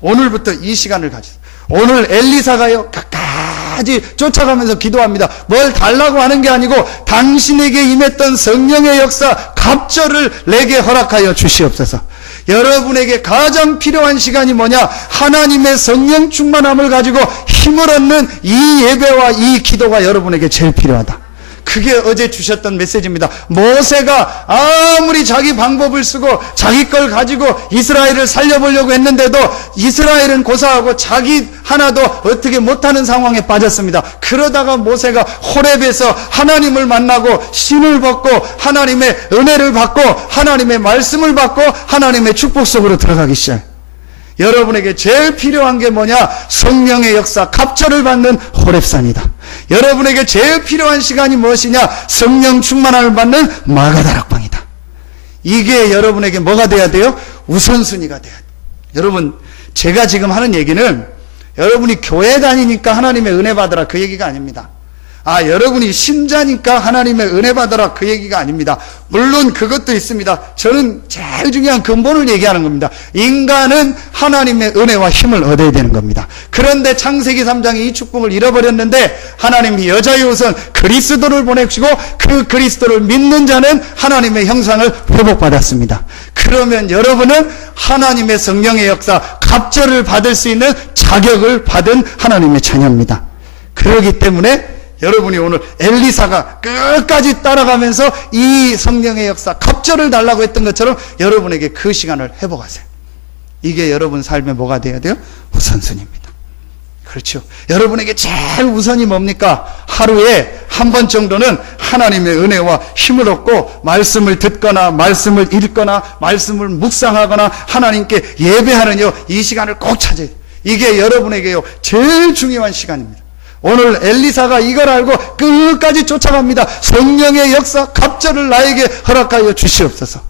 오늘부터 이 시간을 가지세요. 오늘 엘리사가요, 끝까지 쫓아가면서 기도합니다. 뭘 달라고 하는 게 아니고 당신에게 임했던 성령의 역사 갑절을 내게 허락하여 주시옵소서. 여러분에게 가장 필요한 시간이 뭐냐? 하나님의 성령 충만함을 가지고 힘을 얻는 이 예배와 이 기도가 여러분에게 제일 필요하다. 그게 어제 주셨던 메시지입니다. 모세가 아무리 자기 방법을 쓰고 자기 걸 가지고 이스라엘을 살려보려고 했는데도 이스라엘은 고사하고 자기 하나도 어떻게 못하는 상황에 빠졌습니다. 그러다가 모세가 호렙에서 하나님을 만나고 신을 벗고 하나님의 은혜를 받고 하나님의 말씀을 받고 하나님의 축복 속으로 들어가기 시작해요. 여러분에게 제일 필요한 게 뭐냐? 성령의 역사, 갑절을 받는 호렙산이다. 여러분에게 제일 필요한 시간이 무엇이냐? 성령 충만함을 받는 마가다락방이다. 이게 여러분에게 뭐가 돼야 돼요? 우선순위가 돼야 돼요. 여러분, 제가 지금 하는 얘기는 여러분이 교회 다니니까 하나님의 은혜 받으라, 그 얘기가 아닙니다. 여러분이 신자니까 하나님의 은혜 받으라, 그 얘기가 아닙니다. 물론 그것도 있습니다. 저는 제일 중요한 근본을 얘기하는 겁니다. 인간은 하나님의 은혜와 힘을 얻어야 되는 겁니다. 그런데 창세기 3장에 이 축복을 잃어버렸는데 하나님이 여자의 우선 그리스도를 보내시고 그 그리스도를 믿는 자는 하나님의 형상을 회복받았습니다. 그러면 여러분은 하나님의 성령의 역사, 갑절을 받을 수 있는 자격을 받은 하나님의 자녀입니다. 그렇기 때문에 여러분이 오늘 엘리사가 끝까지 따라가면서 이 성령의 역사, 갑절을 달라고 했던 것처럼 여러분에게 그 시간을 회복하세요. 이게 여러분 삶에 뭐가 돼야 돼요? 우선순위입니다. 그렇죠. 여러분에게 제일 우선이 뭡니까? 하루에 한 번 정도는 하나님의 은혜와 힘을 얻고 말씀을 듣거나 말씀을 읽거나 말씀을 묵상하거나 하나님께 예배하는 이 시간을 꼭 찾아야 돼요. 이게 여러분에게요 제일 중요한 시간입니다. 오늘 엘리사가 이걸 알고 끝까지 쫓아갑니다. 성령의 역사, 갑절을 나에게 허락하여 주시옵소서.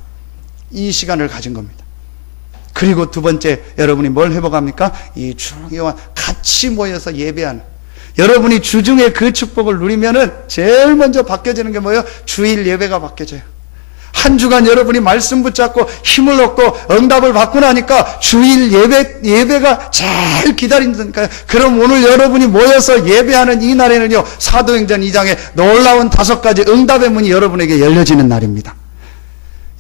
이 시간을 가진 겁니다. 그리고 두 번째, 여러분이 뭘 회복합니까? 이 중요한 같이 모여서 예배하는, 여러분이 주중에 그 축복을 누리면은 제일 먼저 바뀌어지는 게 뭐예요? 주일 예배가 바뀌어져요. 한 주간 여러분이 말씀 붙잡고 힘을 얻고 응답을 받고 나니까 주일 예배가 제일 기다린다니까요. 그럼 오늘 여러분이 모여서 예배하는 이 날에는요, 사도행전 2장에 놀라운 5가지 응답의 문이 여러분에게 열려지는 날입니다.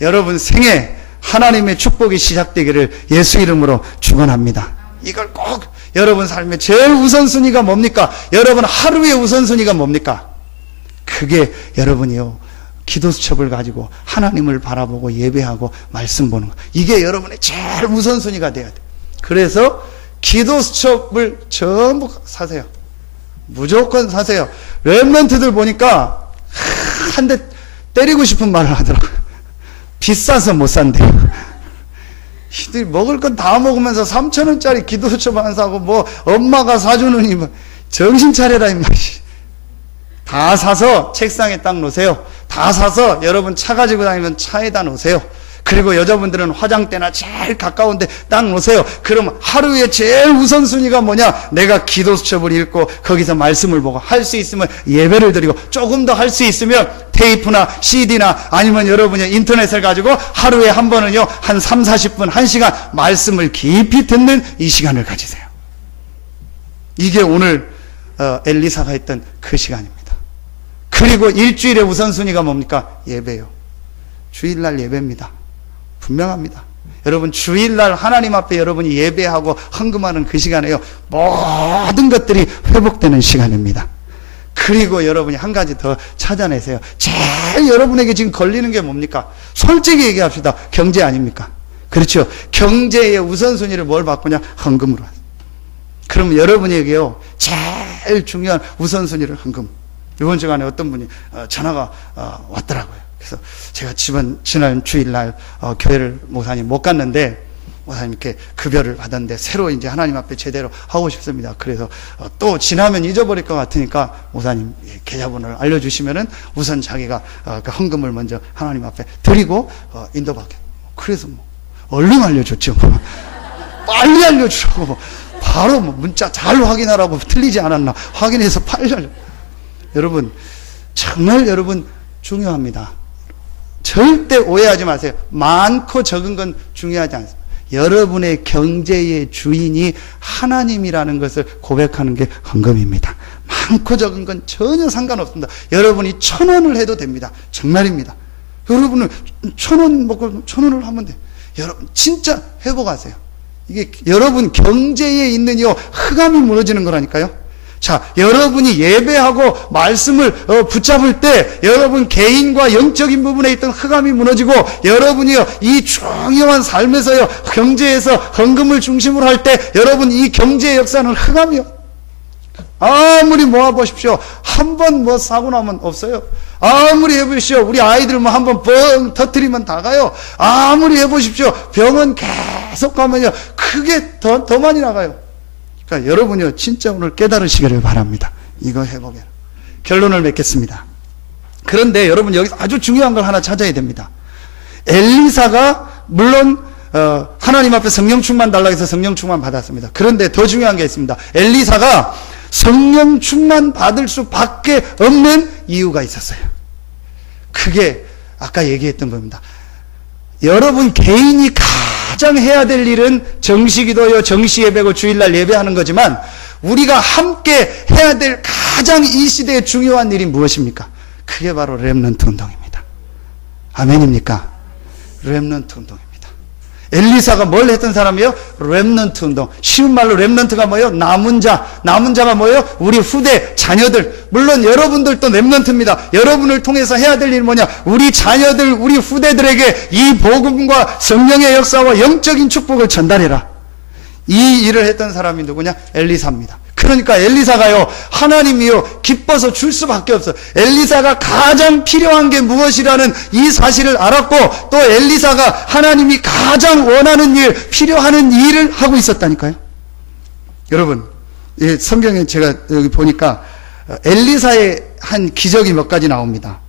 여러분 생에 하나님의 축복이 시작되기를 예수 이름으로 축원합니다. 이걸 꼭 여러분 삶의 제일 우선순위가 뭡니까? 여러분 하루의 우선순위가 뭡니까? 그게 여러분이요, 기도 수첩을 가지고 하나님을 바라보고 예배하고 말씀 보는 거, 이게 여러분의 제일 우선순위가 돼야 돼. 그래서 기도 수첩을 전부 사세요. 무조건 사세요. 렘넌트들 보니까 한 대 때리고 싶은 말을 하더라고요. 비싸서 못 산대요. 이들이 먹을 건 다 먹으면서 3,000원짜리 기도처만 사고 뭐 엄마가 사주느니 뭐 정신 차려라 이 맛이. 다 사서 책상에 딱 놓으세요. 다 사서 여러분 차 가지고 다니면 차에다 놓으세요. 그리고 여자분들은 화장대나 제일 가까운데 딱 놓으세요. 그럼 하루에 제일 우선순위가 뭐냐? 내가 기도수첩을 읽고 거기서 말씀을 보고 할 수 있으면 예배를 드리고 조금 더 할 수 있으면 테이프나 CD나 아니면 여러분이 인터넷을 가지고 하루에 한 번은요 한 3, 40분 1시간 말씀을 깊이 듣는 이 시간을 가지세요. 이게 오늘 엘리사가 했던 그 시간입니다. 그리고 일주일의 우선순위가 뭡니까? 예배요. 주일날 예배입니다. 분명합니다. 여러분 주일날 하나님 앞에 여러분이 예배하고 헌금하는 그 시간에요 모든 것들이 회복되는 시간입니다. 그리고 여러분이 한 가지 더 찾아내세요. 제일 여러분에게 지금 걸리는 게 뭡니까? 솔직히 얘기합시다. 경제 아닙니까? 그렇죠. 경제의 우선순위를 뭘 바꾸냐? 헌금으로. 그럼 여러분에게요 제일 중요한 우선순위를 헌금. 이번 주간에 어떤 분이 전화가 왔더라고요. 그래서 제가 지난 주일날 교회를 목사님 못 갔는데 목사님 이렇게 급여를 받았는데 새로 이제 하나님 앞에 제대로 하고 싶습니다. 그래서 또 지나면 잊어버릴 것 같으니까 목사님 계좌번호를 알려주시면은 우선 자기가 그 헌금을 먼저 하나님 앞에 드리고 인도받게. 그래서 뭐 얼른 알려줬죠. 빨리 알려주라고 바로 뭐 문자 잘 확인하라고 틀리지 않았나 확인해서 빨리 알려. 여러분 정말 여러분 중요합니다. 절대 오해하지 마세요. 많고 적은 건 중요하지 않습니다. 여러분의 경제의 주인이 하나님이라는 것을 고백하는 게 헌금입니다. 많고 적은 건 전혀 상관없습니다. 여러분이 1,000원을 해도 됩니다. 정말입니다. 여러분은 1,000원 먹고 1,000원을 하면 돼요. 여러분 진짜 회복하세요. 이게 여러분 경제에 있는 이 흑암이 무너지는 거라니까요. 자, 여러분이 예배하고 말씀을 붙잡을 때 여러분 개인과 영적인 부분에 있던 흑암이 무너지고 여러분이요 이 중요한 삶에서요 경제에서 헌금을 중심으로 할 때 여러분 이 경제의 역사는 흑암이요. 아무리 모아보십시오. 한 번 뭐 사고 나면 없어요. 아무리 해보십시오. 우리 아이들 뭐 한 번 뻥 터뜨리면 다 가요. 아무리 해보십시오. 병원 계속 가면요 크게 더 많이 나가요. 그러니까 여러분이요 진짜 오늘 깨달으시기를 바랍니다. 이거 해보게. 결론을 맺겠습니다. 그런데 여러분 여기서 아주 중요한 걸 하나 찾아야 됩니다. 엘리사가 물론 하나님 앞에 성령 충만 달라고 해서 성령 충만 받았습니다. 그런데 더 중요한 게 있습니다. 엘리사가 성령 충만 받을 수밖에 없는 이유가 있었어요. 그게 아까 얘기했던 겁니다. 여러분 개인이 가장 해야 될 일은 정시기도요, 정시예배고 주일날 예배하는 거지만 우리가 함께 해야 될 가장 이 시대에 중요한 일이 무엇입니까? 그게 바로 렘넌트 운동입니다. 아멘입니까? 렘넌트 운동입니다. 엘리사가 뭘 했던 사람이에요? 렘넌트 운동. 쉬운 말로 렘넌트가 뭐예요? 남은 자. 남은 자가 뭐예요? 우리 후대, 자녀들. 물론 여러분들도 렘넌트입니다. 여러분을 통해서 해야 될 일이 뭐냐? 우리 자녀들, 우리 후대들에게 이 복음과 성령의 역사와 영적인 축복을 전달해라. 이 일을 했던 사람이 누구냐? 엘리사입니다. 그러니까 엘리사가요 하나님이요 기뻐서 줄 수밖에 없어요. 엘리사가 가장 필요한 게 무엇이라는 이 사실을 알았고 또 엘리사가 하나님이 가장 원하는 일, 필요하는 일을 하고 있었다니까요. 여러분 성경에 제가 여기 보니까 엘리사의 한 기적이 몇 가지 나옵니다.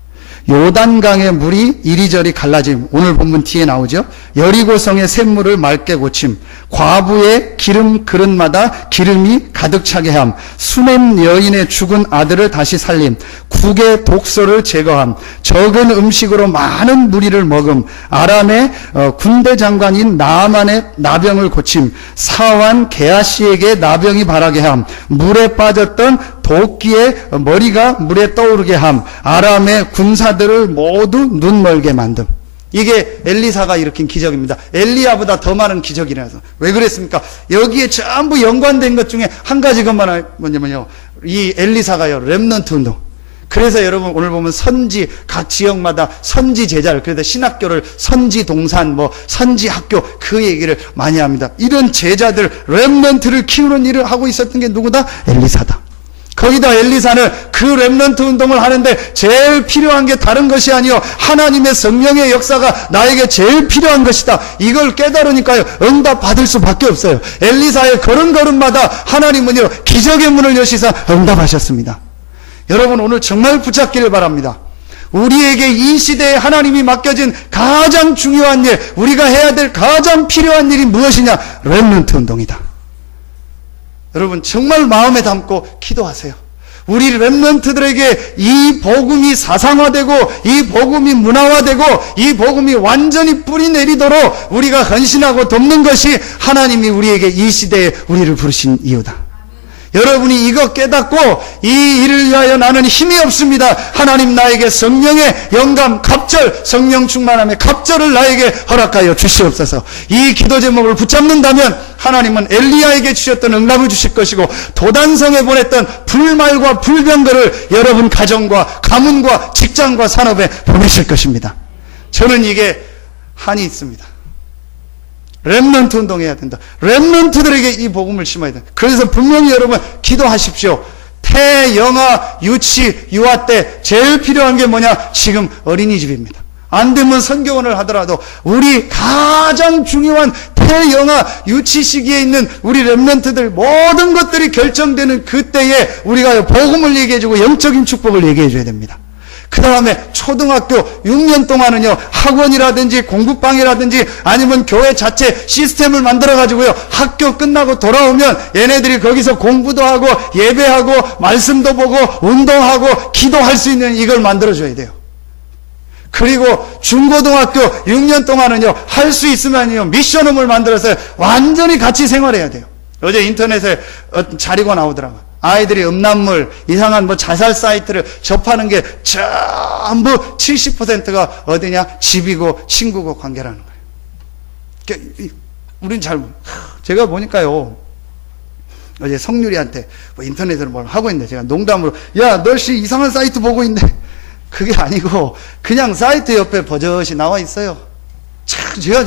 요단강의 물이 이리저리 갈라짐. 오늘 본문 뒤에 나오죠. 여리고성의 샘물을 맑게 고침. 과부의 기름 그릇마다 기름이 가득 차게 함. 수넴 여인의 죽은 아들을 다시 살림. 국의 독소를 제거함. 적은 음식으로 많은 무리를 먹음. 아람의 군대 장관인 나아만의 나병을 고침. 사환 게하시에게 나병이 발하게 함. 물에 빠졌던 도끼의 머리가 물에 떠오르게 함. 아람의 군사들을 모두 눈멀게 만듦. 이게 엘리사가 일으킨 기적입니다. 엘리야보다 더 많은 기적이라서. 왜 그랬습니까? 여기에 전부 연관된 것 중에 한 가지 것만 뭐냐면요. 이 엘리사가요 렘넌트 운동. 그래서 여러분 오늘 보면 선지 각 지역마다 선지 제자를, 그래서 신학교를 선지 동산 뭐 선지 학교 그 얘기를 많이 합니다. 이런 제자들 렘넌트를 키우는 일을 하고 있었던 게 누구다? 엘리사다. 거기다 엘리사는 그 렘넌트 운동을 하는데 제일 필요한 게 다른 것이 아니요 하나님의 성령의 역사가 나에게 제일 필요한 것이다. 이걸 깨달으니까요 응답 받을 수밖에 없어요. 엘리사의 걸음걸음마다 하나님은요 기적의 문을 여시사 응답하셨습니다. 여러분 오늘 정말 붙잡기를 바랍니다. 우리에게 이 시대에 하나님이 맡겨진 가장 중요한 일, 우리가 해야 될 가장 필요한 일이 무엇이냐? 렘넌트 운동이다. 여러분 정말 마음에 담고 기도하세요. 우리 렘넌트들에게 이 복음이 사상화되고 이 복음이 문화화되고 이 복음이 완전히 뿌리 내리도록 우리가 헌신하고 돕는 것이 하나님이 우리에게 이 시대에 우리를 부르신 이유다. 여러분이 이거 깨닫고 이 일을 위하여 나는 힘이 없습니다. 하나님 나에게 성령의 영감, 갑절, 성령 충만함의 갑절을 나에게 허락하여 주시옵소서. 이 기도 제목을 붙잡는다면 하나님은 엘리야에게 주셨던 응답을 주실 것이고 도단성에 보냈던 불말과 불병거를 여러분 가정과 가문과 직장과 산업에 보내실 것입니다. 저는 이게 한이 있습니다. 렘넌트 운동해야 된다. 렘넌트들에게 이 복음을 심어야 된다. 그래서 분명히 여러분 기도하십시오. 태영아 유치 유아 때 제일 필요한 게 뭐냐? 지금 어린이집입니다. 안 되면 선교원을 하더라도 우리 가장 중요한 태영아 유치 시기에 있는 우리 렘넌트들 모든 것들이 결정되는 그때에 우리가 복음을 얘기해주고 영적인 축복을 얘기해줘야 됩니다. 그 다음에 초등학교 6년 동안은요 학원이라든지 공부방이라든지 아니면 교회 자체 시스템을 만들어가지고요 학교 끝나고 돌아오면 얘네들이 거기서 공부도 하고 예배하고 말씀도 보고 운동하고 기도할 수 있는 이걸 만들어줘야 돼요. 그리고 중고등학교 6년 동안은요 할 수 있으면요 미션홈을 만들어서 완전히 같이 생활해야 돼요. 어제 인터넷에 자료가 나오더라고요. 아이들이 음란물, 이상한 자살 사이트를 접하는 게 전부 70%가 어디냐? 집이고 친구고 관계라는 거예요. 우린 제가 보니까요. 어제 성유리한테 인터넷으로 뭘 하고 있는데 제가 농담으로 야, 너 이상한 사이트 보고 있네. 그게 아니고 그냥 사이트 옆에 버젓이 나와 있어요. 참 제가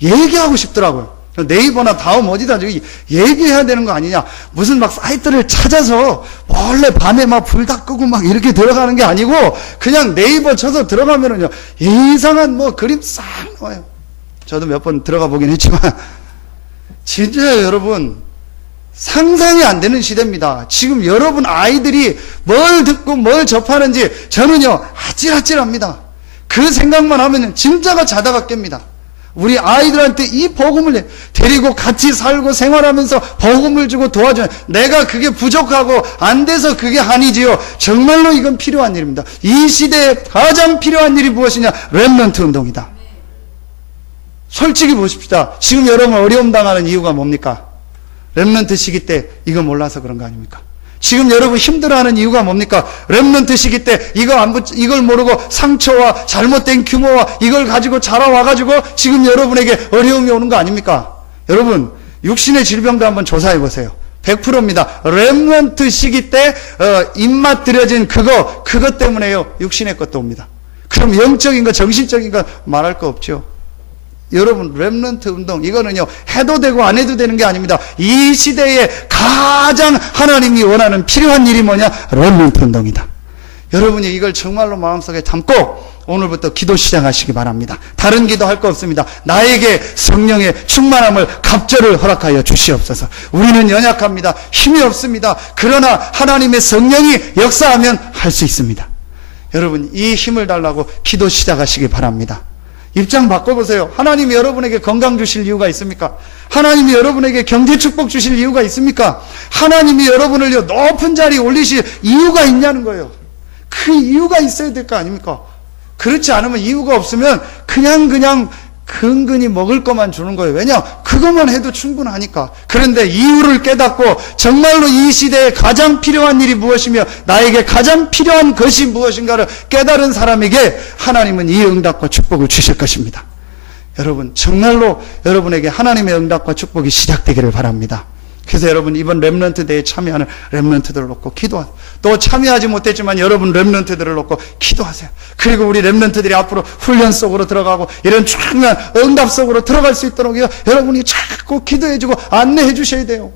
얘기하고 싶더라고요. 네이버나 다음 어디다 저기 얘기해야 되는 거 아니냐. 무슨 사이트를 찾아서 원래 밤에 불 다 끄고 이렇게 들어가는 게 아니고 그냥 네이버 쳐서 들어가면은요 이상한 그림 싹 나와요. 저도 몇 번 들어가 보긴 했지만 진짜 여러분 상상이 안 되는 시대입니다. 지금 여러분 아이들이 뭘 듣고 뭘 접하는지 저는요 아찔아찔합니다. 그 생각만 하면 진짜가 자다가 깹니다. 우리 아이들한테 이 복음을 데리고 같이 살고 생활하면서 복음을 주고 도와줘요. 내가 그게 부족하고 안 돼서 그게 아니지요. 정말로 이건 필요한 일입니다. 이 시대에 가장 필요한 일이 무엇이냐? 렘넌트 운동이다. 솔직히 보십시다. 지금 여러분 어려움 당하는 이유가 뭡니까? 렘넌트 시기 때 이거 몰라서 그런 거 아닙니까? 지금 여러분 힘들어하는 이유가 뭡니까? 렘넌트 시기 때 이걸 모르고 상처와 잘못된 규모와 이걸 가지고 자라와가지고 지금 여러분에게 어려움이 오는 거 아닙니까? 여러분 육신의 질병도 한번 조사해 보세요. 100%입니다. 렘넌트 시기 때 입맛 들여진 그것 때문에요 육신의 것도 옵니다. 그럼 영적인 거 정신적인 거 말할 거 없죠. 여러분 렘넌트 운동 이거는요 해도 되고 안 해도 되는 게 아닙니다. 이 시대에 가장 하나님이 원하는 필요한 일이 뭐냐? 렘넌트 운동이다. 여러분이 이걸 정말로 마음속에 담고 오늘부터 기도 시작하시기 바랍니다. 다른 기도 할 거 없습니다. 나에게 성령의 충만함을 갑절을 허락하여 주시옵소서. 우리는 연약합니다. 힘이 없습니다. 그러나 하나님의 성령이 역사하면 할 수 있습니다. 여러분 이 힘을 달라고 기도 시작하시기 바랍니다. 입장 바꿔보세요. 하나님이 여러분에게 건강 주실 이유가 있습니까? 하나님이 여러분에게 경제 축복 주실 이유가 있습니까? 하나님이 여러분을 높은 자리에 올리실 이유가 있냐는 거예요. 그 이유가 있어야 될 거 아닙니까? 그렇지 않으면 이유가 없으면 그냥 근근히 먹을 것만 주는 거예요. 왜냐? 그것만 해도 충분하니까. 그런데 이유를 깨닫고 정말로 이 시대에 가장 필요한 일이 무엇이며 나에게 가장 필요한 것이 무엇인가를 깨달은 사람에게 하나님은 이 응답과 축복을 주실 것입니다. 여러분 정말로 여러분에게 하나님의 응답과 축복이 시작되기를 바랍니다. 그래서 여러분 이번 렘넌트 대회에 참여하는 렘넌트들을 놓고 기도하세요. 또 참여하지 못했지만 여러분 렘넌트들을 놓고 기도하세요. 그리고 우리 렘넌트들이 앞으로 훈련 속으로 들어가고 이런 중요한 응답 속으로 들어갈 수 있도록 여러분이 자꾸 기도해주고 안내해 주셔야 돼요.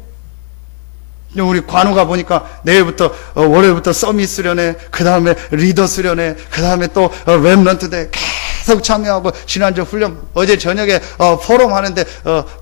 우리 관우가 보니까 내일부터 월요일부터 서밋 수련회, 그 다음에 리더 수련회, 그 다음에 또 랩런트 대 계속 참여하고 지난주 훈련 어제 저녁에 포럼 하는데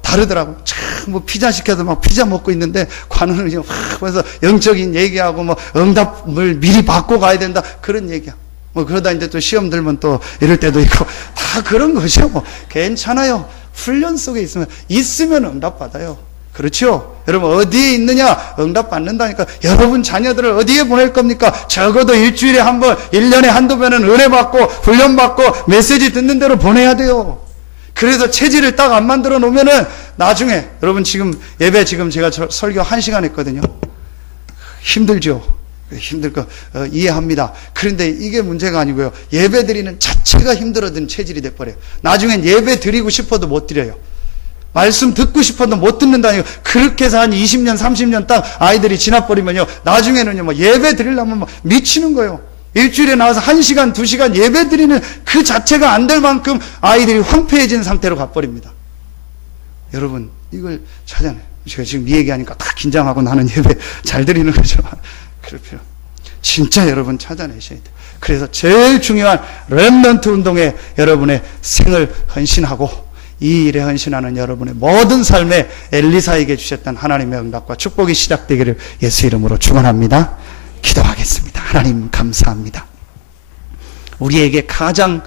다르더라고. 참 뭐 피자 시켜서 막 피자 먹고 있는데 관우는 지금 확 그래서 영적인 얘기하고 뭐 응답을 미리 받고 가야 된다 그런 얘기야. 뭐 그러다 이제 또 시험 들면 또 이럴 때도 있고 다 그런 것이요. 뭐 괜찮아요. 훈련 속에 있으면 응답 받아요. 그렇죠? 여러분 어디에 있느냐? 응답 받는다니까. 여러분 자녀들을 어디에 보낼 겁니까? 적어도 일주일에 한 번, 1년에 한두 번은 은혜 받고 훈련 받고 메시지 듣는 대로 보내야 돼요. 그래서 체질을 딱 안 만들어 놓으면은 나중에 여러분 지금 예배 지금 제가 설교 1시간 했거든요. 힘들죠? 힘들 거 이해합니다. 그런데 이게 문제가 아니고요. 예배 드리는 자체가 힘들어진 체질이 돼버려요. 나중엔 예배 드리고 싶어도 못 드려요. 말씀 듣고 싶어도 못 듣는다니요. 그렇게 해서 한 20년, 30년 딱 아이들이 지나버리면요. 나중에는요, 뭐 예배 드리려면 막 미치는 거예요. 일주일에 나와서 1시간, 2시간 예배 드리는 그 자체가 안 될 만큼 아이들이 황폐해진 상태로 가버립니다. 여러분, 이걸 찾아내요. 제가 지금 이 얘기하니까 다 긴장하고 나는 예배 잘 드리는 거죠. 그럴 필요. 진짜 여러분 찾아내셔야 돼요. 그래서 제일 중요한 렘넌트 운동에 여러분의 생을 헌신하고 이 일에 헌신하는 여러분의 모든 삶에 엘리사에게 주셨던 하나님의 응답과 축복이 시작되기를 예수 이름으로 축원합니다. 기도하겠습니다. 하나님 감사합니다. 우리에게 가장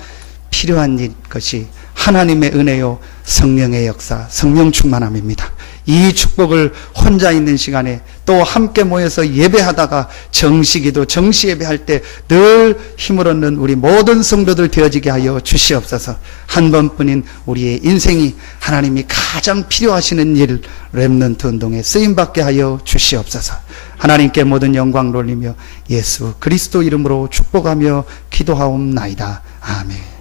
필요한 것이 하나님의 은혜요 성령의 역사, 성령 충만함입니다. 이 축복을 혼자 있는 시간에 또 함께 모여서 예배하다가 정시기도 정시 예배할 때 늘 힘을 얻는 우리 모든 성도들 되어지게 하여 주시옵소서. 한 번뿐인 우리의 인생이 하나님이 가장 필요하시는 일 렘넌트 운동에 쓰임받게 하여 주시옵소서. 하나님께 모든 영광 돌리며 예수 그리스도 이름으로 축복하며 기도하옵나이다. 아멘.